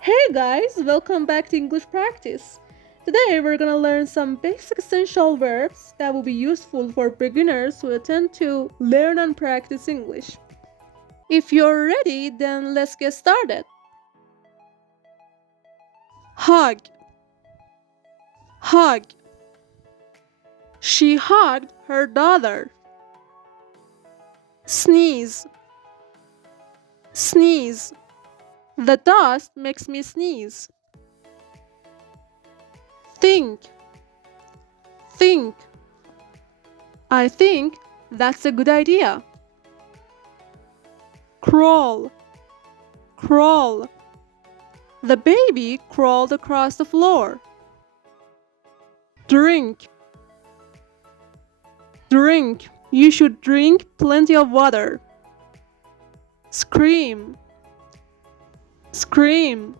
Hey guys, welcome back to English practice. Today we're gonna learn some basic essential verbs that will be useful for beginners who attempt to learn and practice English. If you're ready, then let's get started. Hug. Hug. She hugged her daughter. Sneeze. Sneeze. The dust makes me sneeze. Think. Think. I think that's a good idea. Crawl. Crawl. The baby crawled across the floor. Drink. Drink. You should drink plenty of water. Scream. Scream.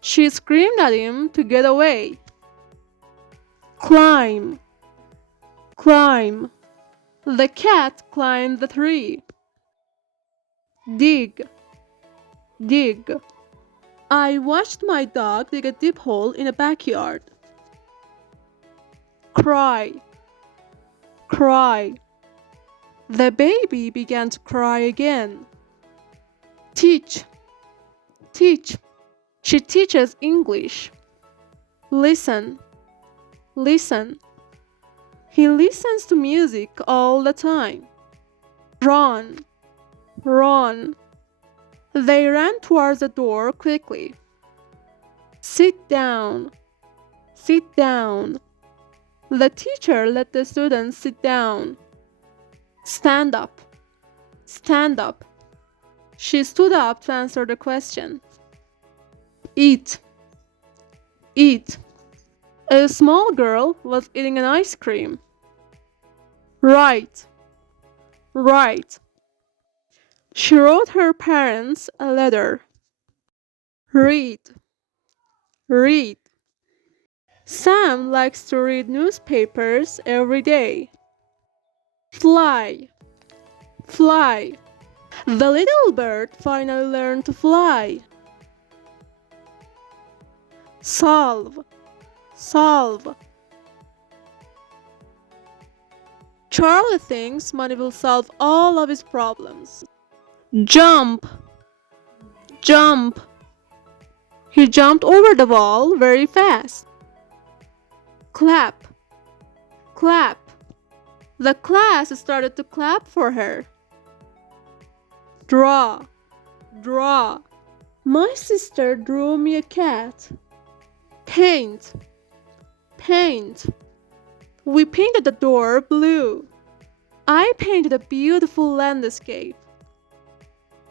She screamed at him to get away. Climb. Climb. The cat climbed the tree. Dig. Dig. I watched my dog dig a deep hole in a backyard. Cry. Cry. The baby began to cry again. Teach. Teach. She teaches English. Listen. Listen. He listens to music all the time. Run. Run. They ran towards the door quickly. Sit down. Sit down. The teacher let the students sit down. Stand up. Stand up. She stood up to answer the question. Eat. Eat. A small girl was eating an ice cream. Write. Write. She wrote her parents a letter. Read. Read. Sam likes to read newspapers every day. Fly. Fly. The little bird finally learned to fly. Solve. Solve. Charlie thinks money will solve all of his problems. Jump. Jump. He jumped over the wall very fast. Clap. Clap. The class started to clap for her. Draw. Draw. My sister drew me a cat. Paint. Paint. We painted the door blue. I painted a beautiful landscape.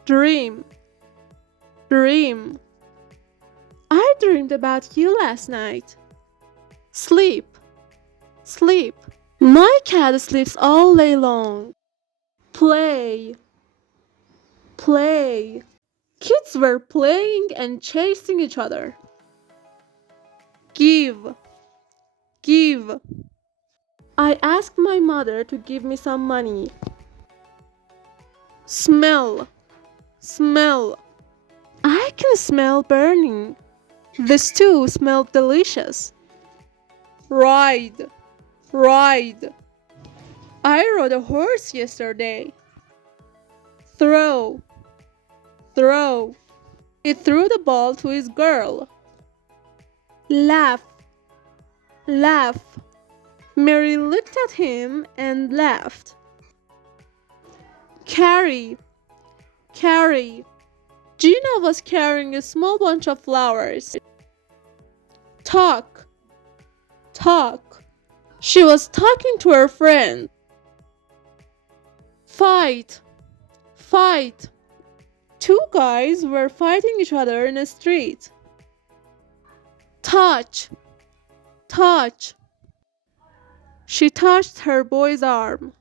Dream. Dream. I dreamed about you last night. Sleep. Sleep. My cat sleeps all day long. Play. Play. Kids were playing and chasing each other. Give. Give. I asked my mother to give me some money. Smell. Smell. I can smell burning. The stew smelled delicious. Ride. Ride. I rode a horse yesterday. Throw. Throw. He threw the ball to his girl. Laugh. Laugh. Mary looked at him and laughed. Carry. Carry. Gina was carrying a small bunch of flowers. Talk. Talk. She was talking to her friend. Fight. Fight. Two guys were fighting each other in a street. Touch. Touch. She touched her boy's arm.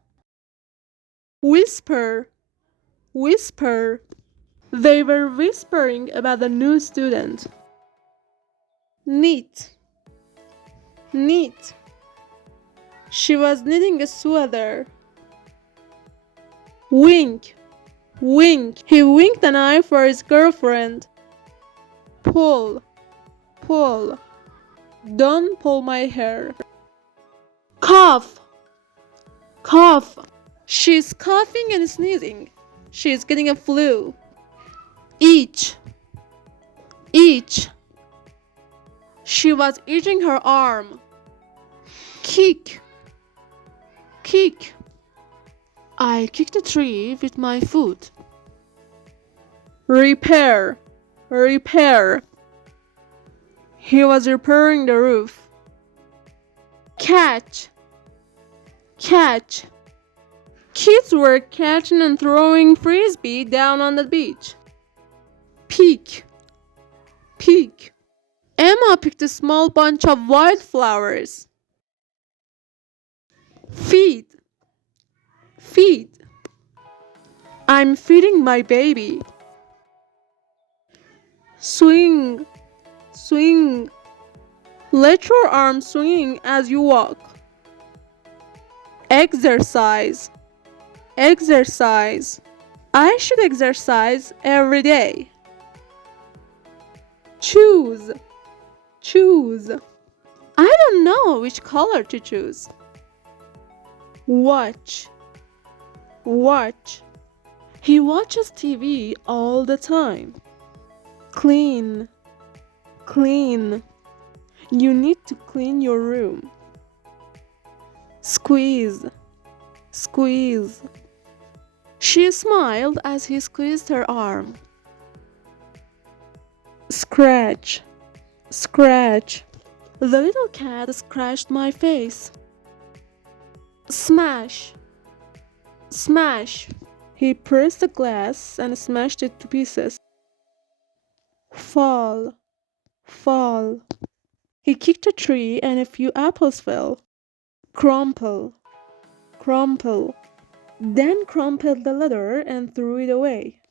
Whisper. Whisper. They were whispering about the new student. Knit. Knit. She was knitting a sweater. Wink. Wink. He winked an eye for his girlfriend. Pull, pull. Don't pull my hair. Cough, cough. She's coughing and sneezing. She's getting a flu. Itch, itch. She was itching her arm. Kick, kick. I kicked a tree with my foot. Repair, repair. He was repairing the roof. Catch, catch. Kids were catching and throwing frisbee down on the beach. Pick, pick. Emma picked a small bunch of wildflowers. Feed, feed. I'm feeding my baby. Swing, swing. Let your arms swing as you walk. Exercise, exercise. I should exercise every day. Choose, choose. I don't know which color to choose. Watch, watch. He watches TV all the time. Clean, clean. You need to clean your room. Squeeze, squeeze. She smiled as he squeezed her arm. Scratch, scratch. The little cat scratched my face. Smash, smash. He pressed the glass and smashed it to pieces. Fall, fall. He kicked a tree and a few apples fell. Crumple, crumple. Dan crumpled the letter and threw it away.